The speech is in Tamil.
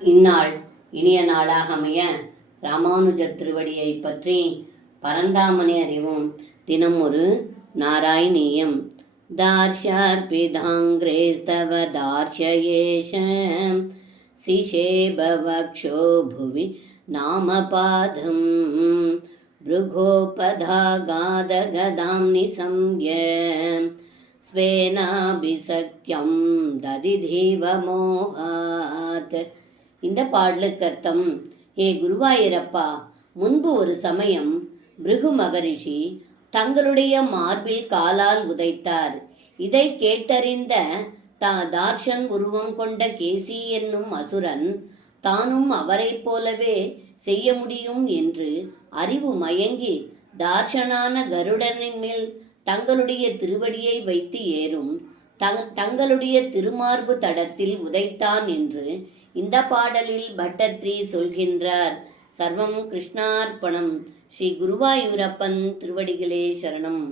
இந்நாள் இனிய நாளாக அமைய ராமானுஜர் திருவடியை பற்றி பரந்தாமனை அறிவும். தினம் ஒரு நாராயணீயம். தார்ஷ்யார்பிதாங்கிரேஸ்தவ தார்ஷ்யேஷ சிஷேபவக்ஷோ புவி நாமபாதம் பிருகோபதாகாதகதாம் நிசம்ய ஸ்வேனாபிசக்யம் ததிதீவ மோகாத். இந்த பாடலுக்கு அர்த்தம்: ஏ குருவாயூரப்பா, முன்பு ஒரு சமயம் பிருகு மகரிஷி தங்களுடைய மார்பில் காலால் உதைத்தார். இதை கேட்டறிந்த தார்ஷன் உருவம் கொண்ட கேசி என்னும் அசுரன் தானும் அவரை போலவே செய்ய முடியும் என்று அறிவு மயங்கி தார்ஷனான கருடனின் மேல் தங்களுடைய திருவடியை வைத்து ஏறும் தங்களுடைய திருமார்பு தடத்தில் உதைத்தான் என்று இந்த பாடலில் பட்டத்ரி சொல்கின்றார். சர்வம் கிருஷ்ணார்ப்பணம். ஸ்ரீ குருவாயூரப்பன் திருவடிகளே சரணம்.